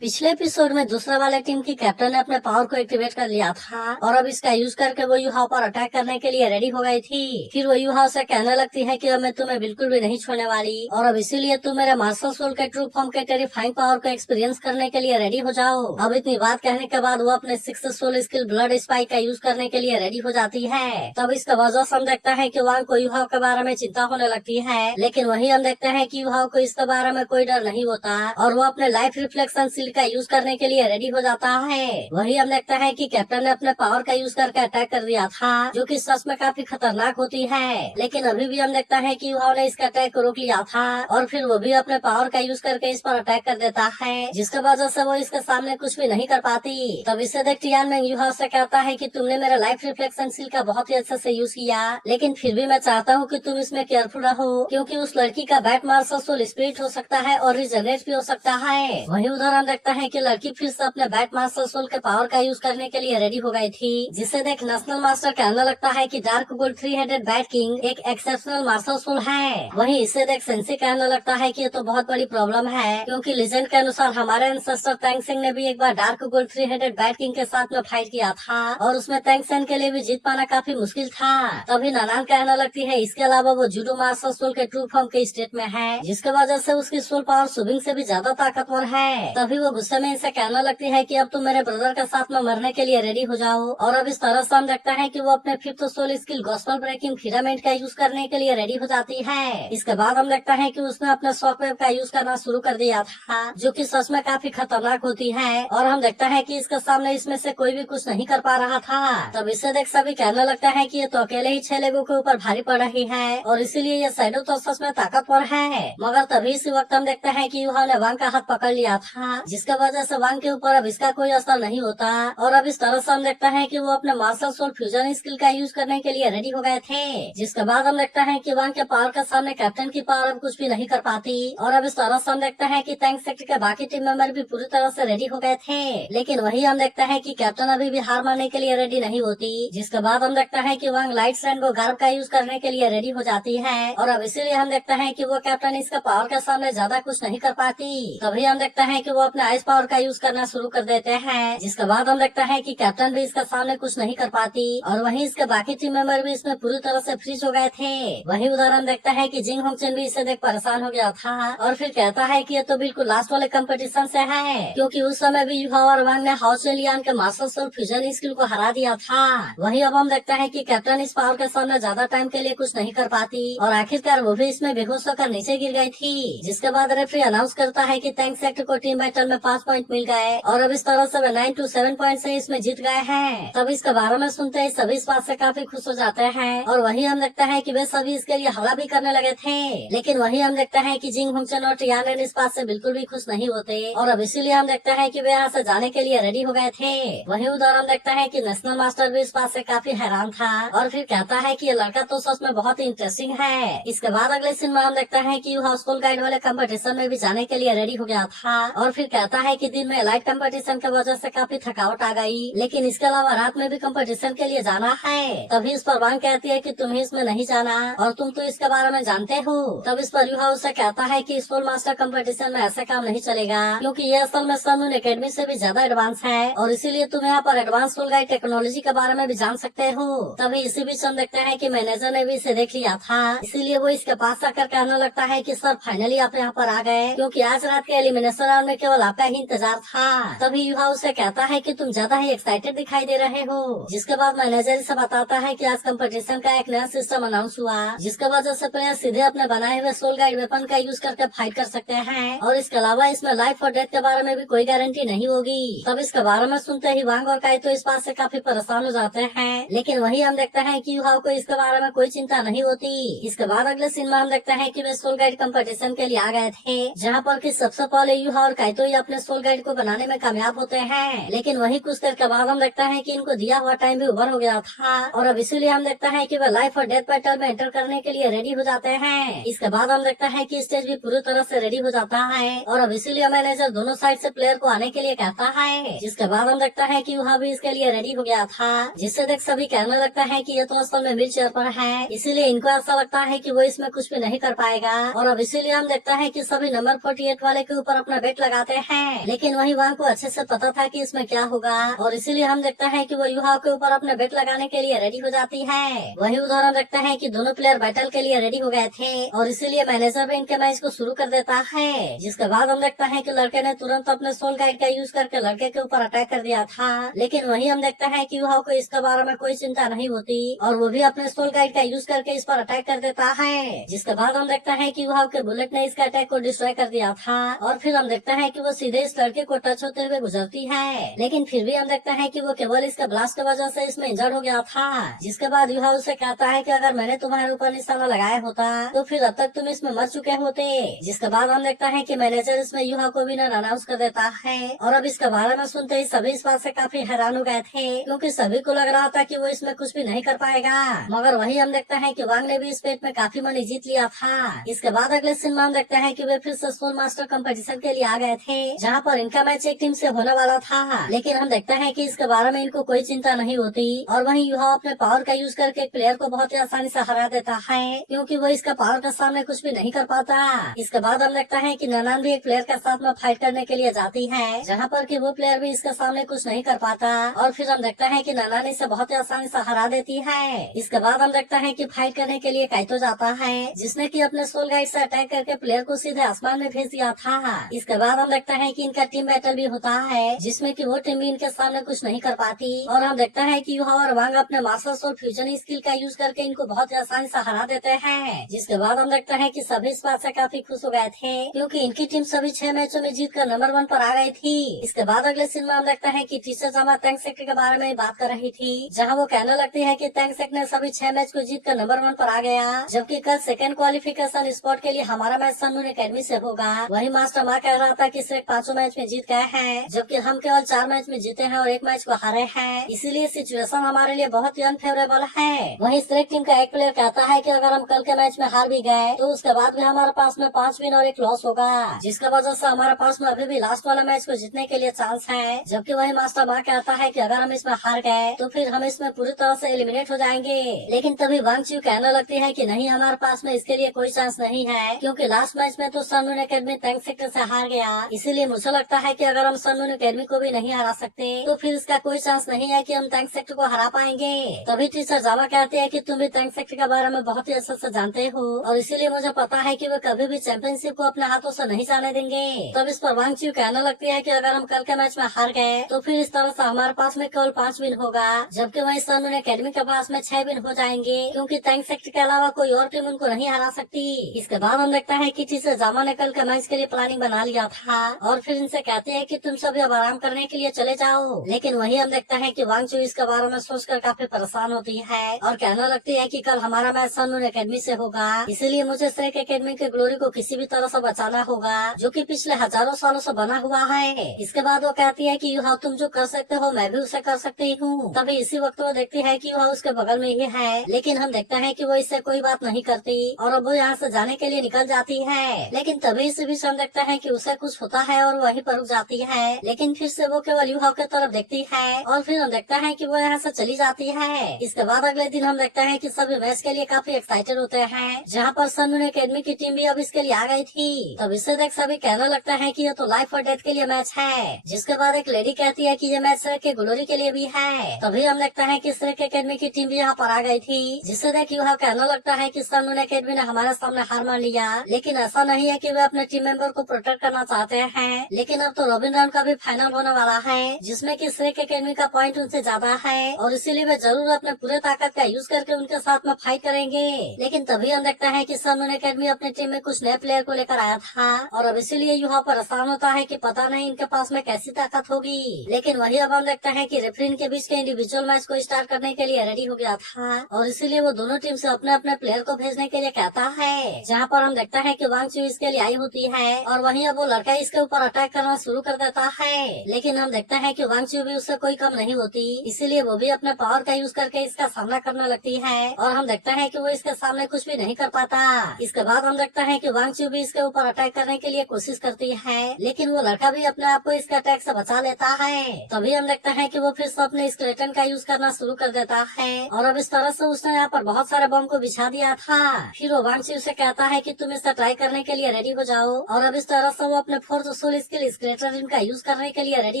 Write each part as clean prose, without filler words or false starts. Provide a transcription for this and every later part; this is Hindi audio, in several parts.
पिछले एपिसोड में दूसरा वाले टीम की कैप्टन ने अपने पावर को एक्टिवेट कर लिया था और अब इसका यूज करके वो युहाओ पर अटैक करने के लिए रेडी हो गई थी। फिर वो युहाओ से कहने लगती है कि अब मैं तुम्हें बिल्कुल भी नहीं छोड़ने वाली और अब इसीलिए तुम मेरे मार्शल सोल के ट्रू फॉर्म के टेरिफाइंग पावर को एक्सपीरियंस करने के लिए रेडी हो जाओ। अब इतनी बात कहने के बाद वो अपने sixth soul skill blood spike का यूज करने के लिए रेडी हो जाती है। तब इसका वजह से हम देखता है कि वांग को युहाओ के बारे में चिंता होने लगती है, लेकिन वही हम देखते हैं कि युहाओ को इसके बारे में कोई डर नहीं होता और वो अपने लाइफ रिफ्लेक्शन सील का यूज करने के लिए रेडी हो जाता है। वही हम देखते हैं कि कैप्टन ने अपने पावर का यूज करके अटैक कर दिया था, जो कि सच में काफी खतरनाक होती है, लेकिन अभी भी हम देखता है कि युहाओ ने इसका अटैक को रोक लिया था और फिर वो भी अपने पावर का यूज करके इस पर अटैक कर देता है, जिसके वजह से वो इसके सामने कुछ भी नहीं कर पाती। तब इसे देख टियान में युहाओ से कहता है कि तुमने मेरा लाइफ रिफ्लेक्शन सील का बहुत ही अच्छे से यूज किया, लेकिन फिर भी मैं चाहता हूँ कि तुम इसमें केयरफुल रहो, क्योंकि उस लड़की का बैट मार्शल सोल स्पिरिट हो सकता है और रिजनरेट भी हो सकता है। वही उधर हम देखता है कि लड़की फिर से अपने बैट मास्टर सोल के पावर का यूज करने के लिए रेडी हो गई थी, जिसे देख नेशनल मास्टर कहने लगता है कि dark gold 3 headed bat king एक एक्सेप्शनल मार्शल सोल है। वहीं इसे देख सेंसी कहने लगता है कि ये तो बहुत बड़ी प्रॉब्लम है, क्योंकि लेजेंड के अनुसार हमारे एंसेस्टर तैंग सेंग ने भी एक बार dark gold 3 headed bat king के साथ में फाइट किया था और उसमें तैंग सेंग के लिए भी जीत पाना काफी मुश्किल था। तभी नानान कहने लगती है इसके अलावा वो जूडो मास्टर सोल के ट्रू फॉर्म के स्टेट में है, जिसके वजह से उसकी सोल पावर सुबिंग से भी ज्यादा ताकतवर है। तभी वो गुस्से में इसे कहने लगती है कि अब तुम मेरे ब्रदर के साथ में मरने के लिए रेडी हो जाओ और अब इस तरह से हम देखते हैं कि वो अपने fifth soul skill gospel breaking filament का यूज करने के लिए रेडी हो जाती है। इसके बाद हम देखते हैं कि उसने अपने शॉकवेव का यूज करना शुरू कर दिया था, जो कि सच में काफी खतरनाक होती है और हम देखते हैं कि इसके सामने इसमें से कोई भी कुछ नहीं कर पा रहा था। तब इसे देख सभी कहने लगता है कि ये तो अकेले ही 6 लोगों के ऊपर भारी पड़ रही है और इसीलिए ये शैडो तो सच में ताकतवर है। मगर तभी इसी वक्त हम देखते हैं कि युहाओ ने वांग का हाथ पकड़ लिया था, जिसके वजह से वांग के ऊपर अब इसका कोई असर नहीं होता और अब इस तरह से हम देखता है कि वो अपने मार्शल सोल फ्यूजन स्किल का यूज करने के लिए रेडी हो गए थे, जिसके बाद हम देखता है कि वांग के पावर के सामने कैप्टन की पावर अब कुछ भी नहीं कर पाती और अब इस तरह से हम देखता है कि टैंक सेक्टर के बाकी टीम मेंबर भी पूरी तरह से रेडी हो गए थे, लेकिन वही हम देखता है कि कैप्टन अभी भी हार मानने के लिए रेडी नहीं होती, जिसके बाद हम देखता है कि वांग लाइट रेनबो गार्ब का यूज करने के लिए रेडी हो जाती है और अब इसीलिए हम देखता है कि वो कैप्टन इसका पावर के सामने ज्यादा कुछ नहीं कर पाती। तभी हम देखता है कि वो अपने आइस पावर का यूज करना शुरू कर देते हैं, जिसके बाद हम देखता है कि कैप्टन भी इसका सामने कुछ नहीं कर पाती और वहीं इसके बाकी टीम मेंबर भी इसमें पूरी तरह से फ्रीज हो गए थे। वहीं उधर हम देखता है कि जिंग होंगचन भी इसे देख परेशान हो गया था और फिर कहता है कि ये तो बिल्कुल लास्ट वाले कंपटीशन से है, क्योंकि उस समय भी युहाओ और वांग ने हाउ चेलियान के मास्टर सोल फ्यूजन स्किल को हरा दिया था। वहीं अब हम देखता है कि कैप्टन इस पावर के सामने ज्यादा टाइम के लिए कुछ नहीं कर पाती और आखिरकार वो भी इसमें बेहोश होकर नीचे गिर गई थी, जिसके बाद रेफरी अनाउंस करता है कि टैंक सेक्टर को टीम बैटल में 5 पॉइंट मिल गए और अब इस तरह से वे 9-7 पॉइंट से इसमें जीत गए हैं। तब इसके बारे में सुनते ही सभी इस बात से काफी खुश हो जाते हैं और वही हम देखते हैं कि वे सभी इसके लिए हल्ला भी करने लगे थे, लेकिन वही हम देखते हैं कि जिंग होंगचन और टियान इस बात से बिल्कुल भी खुश नहीं होते और अब इसीलिए हम देखते हैं कि वे यहाँ से जाने के लिए रेडी हो गए थे। वही उधर हम देखते हैं कि नेशनल मास्टर भी इस बात से काफी हैरान था और फिर कहता है कि ये लड़का तो सच में बहुत ही इंटरेस्टिंग है। इसके बाद अगले सीन में हम देखते हैं कि हाउस स्कूल गाइड वाले कंपटीशन में भी जाने के लिए रेडी हो गया था और फिर कहता है कि दिन में लाइट कंपटीशन की वजह से काफी थकावट आ गई, लेकिन इसके अलावा रात में भी कंपटीशन के लिए जाना है। तभी इस पर वांग कहती है कि तुम्हें इसमें नहीं जाना और तुम तो इसके बारे में जानते हो। तब इस पर युहाओ से कहता है कि स्कूल मास्टर कंपटीशन में ऐसा काम नहीं चलेगा, क्योंकि ये असल में सनून एकेडमी से भी ज्यादा एडवांस है और इसीलिए तुम यहाँ पर एडवांस स्कूल गाइड टेक्नोलॉजी के बारे में भी जान सकते हो। तभी इसी बीच हम देखते हैं कि मैनेजर ने भी इसे देख लिया था, इसीलिए वो इसके पास आकर कहने लगता है कि सर फाइनली आप यहाँ पर आ गए, क्योंकि आज रात के एलिमिनेशन राउंड में केवल आपका ही इंतजार था। तभी युहाओ से कहता है कि तुम ज्यादा ही एक्साइटेड दिखाई दे रहे हो। जिसके बाद मैनेजर से बताता है कि आज कंपटीशन का एक नया सिस्टम अनाउंस हुआ, जिसके वजह से प्लेयर सीधे अपने बनाए हुए सोल गाइड वेपन का यूज करके फाइट कर सकते हैं और इसके अलावा इसमें लाइफ और डेथ के बारे में भी कोई गारंटी नहीं होगी। तब इसके बारे में सुनते ही वांग और काइतो इस बात से काफी परेशान हो जाते हैं, लेकिन वही हम देखते हैं कि युहाओ को इसके बारे में कोई चिंता नहीं होती। इसके बाद अगले सीन में हम देखते हैं कि वे सोल गाइड कंपटीशन के लिए आ गए थे, जहाँ पर कि सबसे पहले युहाओ और काइतो ही अपने सोल गाइड को बनाने में कामयाब होते हैं, लेकिन वही कुछ देर के बाद हम देखते हैं कि इनको दिया हुआ टाइम भी ओवर हो गया था और अब इसीलिए हम देखते हैं कि वे लाइफ और डेथ बैटल में एंटर करने के लिए रेडी हो जाते हैं। इसके बाद हम देखते हैं कि स्टेज भी पूरी तरह से रेडी हो जाता है और अब इसीलिए मैनेजर दोनों साइड से प्लेयर को आने के लिए कहता है, जिसके बाद हम देखते हैं कि वहाँ भी इसके लिए रेडी हो गया था, जिससे देख सभी कहने लगता है कि ये तो असल में व्हील चेयर पर है, इसीलिए इनको ऐसा लगता है कि वो इसमें कुछ भी नहीं कर पाएगा और अब इसीलिए हम देखता है कि सभी नंबर 48 वाले के ऊपर अपना बेट लगाते हैं, लेकिन वही वांग को अच्छे से पता था कि इसमें क्या होगा और इसीलिए हम देखते हैं कि वो युहाओ के ऊपर अपने बेट लगाने के लिए रेडी हो जाती है। वही उधर हम देखते हैं कि दोनों प्लेयर बैटल के लिए रेडी हो गए थे और इसीलिए मैनेजर भी इनके मैच को शुरू कर देता है। जिसके बाद हम देखते हैं कि लड़के ने तुरंत अपने सोल गाइड का यूज करके लड़के के ऊपर अटैक कर दिया था, लेकिन वही हम देखते हैं कि युहाओ को इसके बारे में कोई चिंता नहीं होती और वो भी अपने सोल गाइड का यूज करके इस पर अटैक कर देता है। जिसके बाद हम देखते हैं कि युहाओ के बुलेट ने इसके अटैक को डिस्ट्रॉय कर दिया था और फिर हम देखते हैं कि वो सीधे इस लड़के को टच होते हुए गुजरती है, लेकिन फिर भी हम देखते हैं कि वो केवल इसके ब्लास्ट की वजह से इसमें इंजर्ड हो गया था। जिसके बाद युहाओ उसे कहता है कि अगर मैंने तुम्हारे ऊपर निशाना लगाया होता तो फिर अब तक तुम इसमें मर चुके होते। जिसके बाद हम देखते हैं कि मैनेजर इसमें युहाओ को विनर अनाउंस कर देता है और अब इसके बारे में सुनते ही सभी इस बात से काफी हैरान हो गए थे क्योंकि सभी को लग रहा था कि वो इसमें कुछ भी नहीं कर पाएगा, मगर वही हम देखते हैं कि वांग ने भी इस पेट में काफी मनी जीत लिया था। इसके बाद अगले सीन में हम देखते हैं कि वे फिर से सोल मास्टर कंपटीशन के लिए आ गए थे जहाँ पर इनका मैच एक टीम से होने वाला था, लेकिन हम देखते हैं कि इसके बारे में इनको कोई चिंता नहीं होती और वहीं युहा अपने पावर का यूज करके एक प्लेयर को बहुत ही आसानी से हरा देता है क्योंकि वो इसका पावर के सामने कुछ भी नहीं कर पाता। इसके बाद हम देखते हैं कि ननान भी एक प्लेयर के साथ में फाइट करने के लिए जाती है जहाँ पर कि वो प्लेयर भी इसके सामने कुछ नहीं कर पाता और फिर हम देखते हैं कि ननान इसे बहुत ही आसानी से हरा देती है। इसके बाद हम देखते हैं कि फाइट करने के लिए काइतो जाता है जिसने कि अपने सोल गाइड से अटैक करके प्लेयर को सीधे आसमान में भेज दिया था। इसके बाद हम देखते हैं कि इनका टीम बैटल भी होता है जिसमें कि वो टीम भी इनके सामने कुछ नहीं कर पाती और हम देखते हैं कि युहा और वांग अपने मास्टर सोल फ्यूजन स्किल का यूज करके इनको बहुत ही आसानी से हरा देते हैं। जिसके बाद हम देखते हैं कि सभी इस बात से काफी खुश हो गए थे क्योंकि इनकी टीम सभी 6 मैचों में जीत कर नंबर 1 पर आ गई थी। इसके बाद अगले सीन में हम देखते हैं कि टीचर जामा टैंक सेक्टर के बारे में बात कर रही थी जहाँ वो कहने लगती है कि टैंक सेक्टर ने सभी 6 मैच को जीत कर नंबर 1 पर आ गया, जबकि कल सेकंड क्वालिफिकेशन स्पॉट के लिए हमारा मैच सनून अकेडमी से होगा। वही मास्टर माँ कह रहा था कि सिर्फ 5 मैच में जीत गए हैं जबकि हम केवल 4 मैच में जीते हैं और 1 मैच को हारे हैं, इसीलिए सिचुएशन हमारे लिए बहुत ही अनफेवरेबल है। वही सिलेक्ट टीम का एक प्लेयर कहता है कि अगर हम कल के मैच में हार भी गए तो उसके बाद भी हमारे पास में 5 विन और 1 लॉस होगा, जिसका वजह से हमारे पास में अभी भी लास्ट वाला मैच को जीतने के लिए चांस है। जबकि वही मास्टर माँ कहता है कि अगर हम इसमें हार गए तो फिर हम इसमें पूरी तरह से एलिमिनेट हो जाएंगे, लेकिन तभी वांग च्यू कहने लगती है कि नहीं, हमारे पास में इसके लिए कोई चांस नहीं है क्योंकि लास्ट मैच में तो सनून अकेडमी टैंक सेक्टर से हार गया, इसीलिए मुझे लगता है कि अगर हम सनून अकेडमी को भी नहीं हरा सकते तो फिर इसका कोई चांस नहीं है कि हम टैंक सेक्टर को हरा पाएंगे। तभी टीचर जामा कहते हैं कि तुम भी टैंक सेक्टर के बारे में बहुत ही अच्छे से जानते हो और इसीलिए मुझे पता है कि वे कभी भी चैंपियनशिप को अपने हाथों से नहीं जाने देंगे। तब इस पर वांग च्यू कहने लगती है कि अगर हम कल के मैच में हार गए तो फिर इस तरह से हमारे पास में केवल 5 विन होगा, जबकि वही सनून अकेडमी के पास में 6 विन हो जाएंगे क्योंकि टैंक सेक्टर के अलावा कोई और टीम उनको नहीं हरा सकती। इसके बाद हम देखते हैं कि टीचर जामा ने कल के मैच के लिए प्लानिंग बना लिया था और फिर इनसे कहते हैं कि तुम सभी अब आराम करने के लिए चले जाओ, लेकिन वही हम देखते हैं कि वांग च्यू इसके बारे में सोचकर काफी परेशान होती है और कहने लगती है कि कल हमारा मैच सनून अकेडमी से होगा, इसीलिए मुझे श्रेक अकेडमी के ग्लोरी को किसी भी तरह से बचाना होगा जो कि पिछले हजारों सालों से बना हुआ है। इसके बाद वो कहती है कि युहा तुम जो कर सकते हो मैं भी उसे कर सकती हूँ। तभी इसी वक्त वो देखती है कि युहा उसके बगल में ही है, लेकिन हम देखते हैं कि वो इससे कोई बात नहीं करती और अब वो यहाँ से जाने के लिए निकल जाती है, लेकिन तभी इस बीच हम देखते हैं कि उसे कुछ होता है और वहीं पर रुक जाती है, लेकिन फिर से वो केवल युहा की तरफ देखती है और फिर हम देखते हैं कि वो यहाँ से चली जाती है। इसके बाद अगले दिन हम देखते हैं कि सभी मैच के लिए काफी एक्साइटेड होते हैं जहाँ पर सनून अकेडमी की टीम भी अब इसके लिए आ गई थी। तब इसे देख सभी कहने लगता है कि ये तो लाइफ और डेथ के लिए मैच है, जिसके बाद एक लेडी कहती है कि ये मैच श्रेक के ग्लोरी के लिए भी है। तभी हम देखते हैं कि श्रेक अकेडमी की टीम भी यहाँ पर आ गई थी, जिससे देख युहा कहने लगता है कि सनून अकेडमी ने हमारे सामने हार मान लिया, लेकिन ऐसा नहीं है कि वे अपने टीम मेंबर को प्रोटेक्ट करना चाहते हैं, लेकिन अब तो रॉबिन राउंड का भी फाइनल होने वाला है जिसमें कि श्रेक अकेडमी का पॉइंट उनसे ज्यादा है और इसीलिए वे जरूर अपने पूरे ताकत का यूज करके उनके साथ में फाइट करेंगे। लेकिन तभी हम देखते हैं कि सनून अकेडमी अपनी टीम में कुछ नए प्लेयर को लेकर आया था और अब इसीलिए युहा परेशान होता है कि पता नहीं इनके पास में कैसी ताकत होगी, लेकिन वही अब हम देखते हैं कि रेफरी के बीच के इंडिविजुअल मैच को स्टार्ट करने के लिए रेडी हो गया था और इसीलिए वो दोनों टीम से अपने अपने प्लेयर को भेजने के लिए कहता है, जहाँ पर हम देखते हैं कि वांग च्यू इसके लिए आई होती है और वहीं अब वो लड़का इसके ऊपर अटैक करना शुरू कर देता है, लेकिन हम देखते हैं कि वांग च्यू भी उससे कोई कम नहीं होती, इसीलिए वो भी अपने पावर का यूज करके इसका सामना करने लगती है और हम देखते हैं कि वो इसके सामने कुछ भी नहीं कर पाता। इसके बाद हम देखते हैं कि वांग च्यू भी इसके ऊपर अटैक करने के लिए कोशिश करती है, लेकिन वो लड़का भी अपने आप को इसके अटैक से बचा लेता है। तभी हम देखते हैं कि वो फिर से अपने स्केलेटन का यूज करना शुरू कर देता है और अब इस तरह से उसने यहाँ पर बहुत सारे बम को बिछा दिया था। फिर वो वांग च्यू से कहता है कि तुम इससे ट्राई करने के लिए रेडी हो जाओ और अब इस तरह से वो अपने force powerful skill skeleton dream का यूज करने के लिए रेडी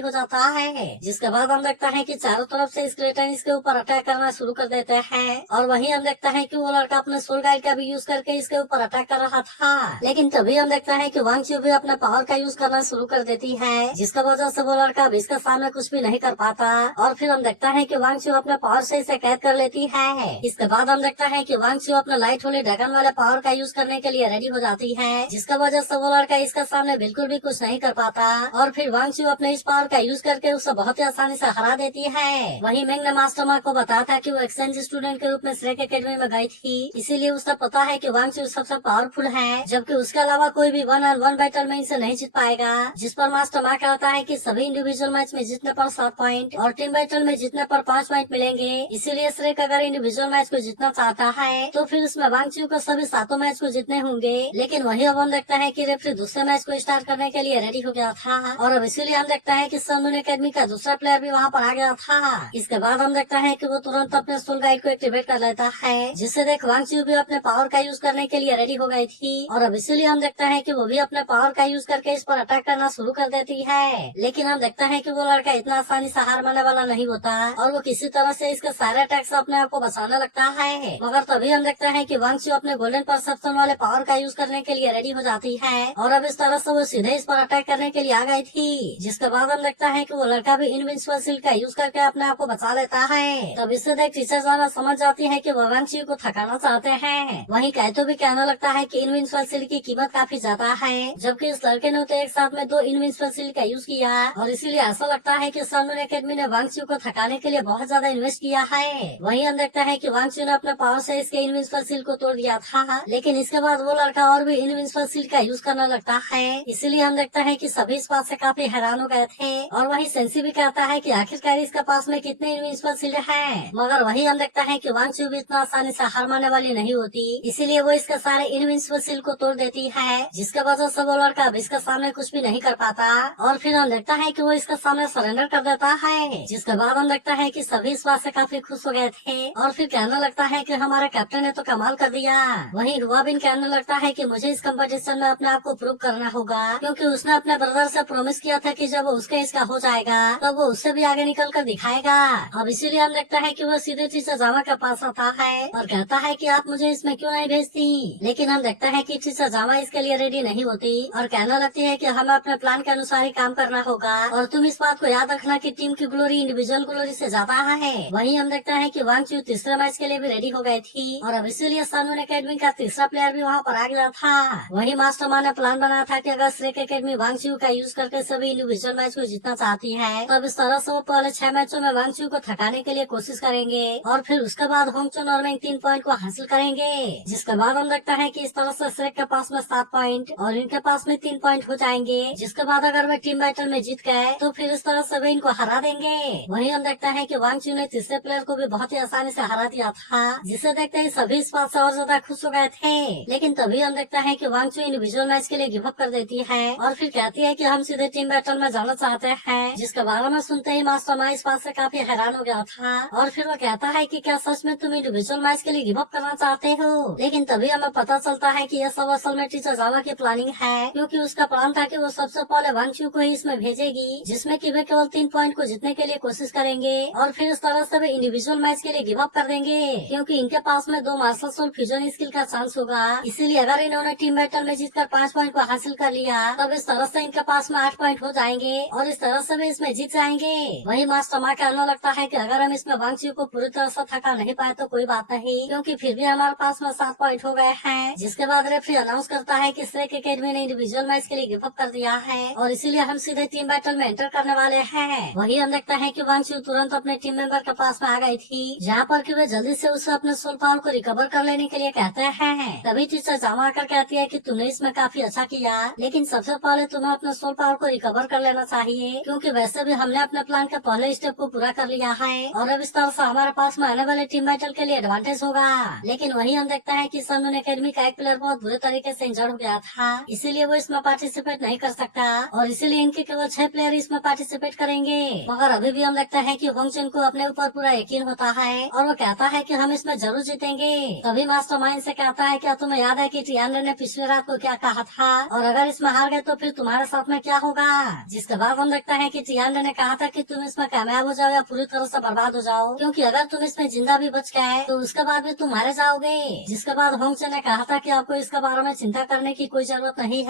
हो जाता है। जिसके बाद हम देखता है कि चारों तरफ से स्केलेटन इसके ऊपर अटैक करना शुरू कर देते हैं और वहीं हम देखता है कि वो लड़का अपने सोल गाइड का भी यूज करके इसके ऊपर अटैक कर रहा था। लेकिन तभी हम देखता है कि वांग चू भी अपने पावर का यूज करना शुरू कर देती है, जिसका वजह से वो लड़का भी इसके सामने कुछ भी नहीं कर पाता और फिर हम देखता है कि वांग चू अपने पावर से इसे कैद कर लेती है। इसके बाद हम देखता है कि वांग चू अपने लाइट होली ड्रैगन वाले पावर का यूज करने के लिए रेडी हो जाती है, जिसका वजह से वो लड़का इसके सामने बिल्कुल भी कुछ नहीं कर पाता और फिर वांग चू अपने इस पावर का यूज करके उसे बहुत ही आसानी से हरा देती है। वहीं मेंग ने मास्टर मार्क को बताया था कि वो एक्सचेंज स्टूडेंट के रूप में श्रेक एकेडमी में गई थी, इसीलिए उसे पता है कि वांग चू सबसे पावरफुल है, जबकि उसके अलावा कोई भी 1-on-1 बैटल में इसे नहीं जीत पाएगा। जिस पर मास्टर मार्क कहता है कि सभी इंडिविजुअल मैच में जीतने पर 7 पॉइंट और टीम बैटल में जीतने पर 5 पॉइंट मिलेंगे। इसीलिए श्रेक अगर इंडिविजुअल मैच को जीतना चाहता है तो फिर उसमें वांग चू को सभी 7 मैच को जीतने होंगे। लेकिन वही अब हम देखता है कि रेफरी दूसरे मैच को स्टार्ट करने के लिए रेडी हो गया था और अब इसीलिए हम देखता है कि सनमून एकेडमी का दूसरा प्लेयर भी वहाँ पर आ गया था। इसके बाद हम देखता है कि वो तुरंत अपने सोल गाइड को एक्टिवेट कर लेता है, जिससे देख वांग चू भी अपने पावर का यूज करने के लिए रेडी हो गई थी और अब इसीलिए हम देखता है कि वो भी अपने पावर का यूज करके इस पर अटैक करना शुरू कर देती है। लेकिन हम देखता है कि वो लड़का इतना आसानी से हार मानने वाला नहीं होता और वो किसी तरह से इसके सारे अटैक से अपने आप को बचाने लगता है। मगर तभी हम देखता है कि वांग चू अपने गोल्डन परसेप्शन वाले पावर का यूज करने के लिए रेडी हो जाती है और अब इस तरह से वो सीधे इस पर अटैक करने के लिए आ गई थी। जिसके बाद हम देखता है कि वो लड़का भी इनविंसिबल शील्ड का यूज करके अपने आप को बचा लेता है। तब इससे देख टीचर जाना समझ जाती है कि वो वांग चू को थकाना चाहते हैं। वहीं कैतो भी कहने लगता है कि इनविंसिबल शील्ड की कीमत काफी ज्यादा है, जबकि इस लड़के ने तो एक साथ में 2 इनविंसिबल शील्ड का यूज किया और इसीलिए ऐसा लगता है कि सनमून एकेडमी ने वांग चू को थकाने के लिए बहुत ज्यादा इन्वेस्ट किया है। वहीं हम देखता है कि वांग चू ने अपने पावर से इसके इनविंसिबल शील्ड को तोड़ दिया था, लेकिन इसके बाद वो लड़का और भी इनविंसिबल शील्ड का यूज करने लगता है। इसीलिए हम देखता है कि सभी इस बात से काफी हैरान हो गए थे और वहीं सेंसी भी कहता है कि आखिरकार इसके पास में कितने इनविंसिबल शील्ड है। मगर वही हम देखता है कि वांग चू भी इतना आसानी से हार मानने वाली नहीं होती, इसीलिए वो इसके सारे इनविंसिबल शील्ड को तोड़ देती है, जिसके वजह से वो लड़का अब इसके सामने कुछ भी नहीं कर पाता और फिर हम देखता है कि वो इसके सामने सरेंडर कर देता है। जिसके बाद हम देखता है कि सभी इस बात से काफी खुश हो गए थे और फिर कहने लगता है कि हमारा कैप्टन ने तो कमाल कर दिया। वहीं रुआबिन कहने लगता है कि मुझे इस कंपटीशन में अपने आप को प्रूव करना होगा, क्योंकि उसने अपने ब्रदर से प्रॉमिस किया था कि जब उसके इसका हो जाएगा तो वो उससे भी आगे निकल कर दिखाएगा। अब इसीलिए हम देखता है कि वो सीधे टीचर जामा के पास आता है और कहता है कि आप मुझे इसमें क्यों नहीं भेजती। लेकिन हम देखता है कि टीचर जामा इसके लिए रेडी नहीं होती और कहने लगती है कि हमें अपने प्लान के अनुसार ही काम करना होगा और तुम इस बात को याद रखना कि टीम की ग्लोरी इंडिविजुअल ग्लोरी से ज्यादा है। वहीं हम देखता है कि वांग चू तीसरे मैच के लिए भी रेडी हो गई थी और अब इसीलिए सनमून एकेडमी का तीसरा प्लेयर भी वहाँ पर आ गया था। वहीं मास्टरमाइंड ने प्लान बनाया था कि अगर श्रेक एकेडमी वांग चू का यूज करके सभी इंडिविजुअल मैच को जीतना चाहती है तब इस तरह से वो पहले 6 मैचों में वांग चू को थकाने के लिए कोशिश करेंगे और फिर उसके बाद होंगचुन और मेंग 3 पॉइंट को हासिल करेंगे। जिसके बाद हम देखता है कि इस तरह से श्रेक के पास में 7 पॉइंट और इनके पास में 3 पॉइंट हो जाएंगे। जिसके बाद अगर वे टीम बैटल में जीत गए तो फिर इस तरह से वे इनको हरा देंगे। वहीं हम देखता है कि वांग चू ने तीसरे प्लेयर को भी बहुत ही आसानी से हरा दिया था, जिसे देखते ही सभी इस बात से और ज्यादा खुश हो गए थे। लेकिन तभी हम देखता है कि वांग चू इंडिविजुअल मैच के लिए गिव अप कर देती है और फिर कहती है कि हम सीधे टीम बैटल में जाना चाहते हैं। जिसके बारे में सुनते ही मास्टरमाइंड इस बात से काफी हैरान हो गया था और फिर वो कहता है कि क्या सच में तुम इंडिविजुअल मैच के लिए गिव अप करना चाहते हो। लेकिन तभी हमें पता चलता है कि यह सब असल में टीचर जावा की प्लानिंग है, क्योंकि उसका प्लान था कि वो सबसे पहले वांग चू को ही इसमें भेजेगी, जिसमें कि वे केवल 3 पॉइंट को जीतने के लिए कोशिश करेंगे और फिर इस तरह से वे इंडिविजुअल मैच के लिए गिव अप कर देंगे, क्योंकि इनके पास में 2 मार्शल सोल फ्यूजन स्किल का चांस होगा। इसीलिए अगर इन्होंने टीम बैटल में जीतकर 5 पॉइंट को हासिल कर लिया तब इस तरह से इनके पास में 8 पॉइंट हो जाएंगे और इस तरह से वे इसमें जीत जाएंगे। वही मास्टरमाइंड कहने लगता है कि अगर हम इसमें वांग चू को पूरी तरह से थका नहीं पाए तो कोई बात नहीं, क्योंकि फिर भी हमारे पास में 7 पॉइंट हो गए हैं। जिसके बाद रेफरी अनाउंस करता है कि श्रेक एकेडमी ने इंडिविजुअल मैच के लिए गिव अप कर दिया है और इसीलिए हम सीधे टीम बैटल में एंटर करने वाले हैं। वही हम देखता है कि वांग चू तुरंत अपने टीम मेंबर के पास में आ गई थी, जहाँ पर कि वे जल्दी से उसे अपने सोल पावर को रिकवर कर लेने के लिए कहते हैं। तभी टीचर जामा आकर कहती है कि तुमने इसमें काफी अच्छा किया, लेकिन सबसे पहले तुम्हें अपने सोल पावर को रिकवर कर लेना चाहिए, क्योंकि वैसे भी हमने अपने प्लान के पहले स्टेप को पूरा कर लिया है और अब इस तरह से हमारे पास में आने वाले टीम बैटल के लिए एडवांटेज होगा। लेकिन वही हम देखता है कि सनमून एकेडमी का एक प्लेयर बहुत बुरे तरीके से इंजर्ड हो गया था, इसीलिए वो इसमें पार्टिसिपेट नहीं कर सकता और इसीलिए इनके केवल 6 प्लेयर इसमें पार्टिसिपेट करेंगे। मगर अभी भी हम देखता है कि होंगचुन को अपने ऊपर पूरा यकीन होता है और वो कहता है कि हम इसमें जरूर जीतेंगे। तभी मास्टरमाइंड से कहता है क्या तुम्हें याद है कि टियानर ने पिछली रात को क्या कहा था, और अगर इसमें हार गए तो फिर तुम्हारे साथ में क्या होगा। जिसके बाद हम देखते हैं कि जियान ने कहा था कि तुम इसमें कामयाब हो जाओ या पूरी तरह से बर्बाद हो जाओ, क्योंकि अगर तुम इसमें जिंदा भी बच गए तो उसके बाद भी तुम मारे जाओगे। जिसके बाद होंगचे ने कहा था कि आपको इसके बारे में चिंता करने की कोई जरूरत नहीं है।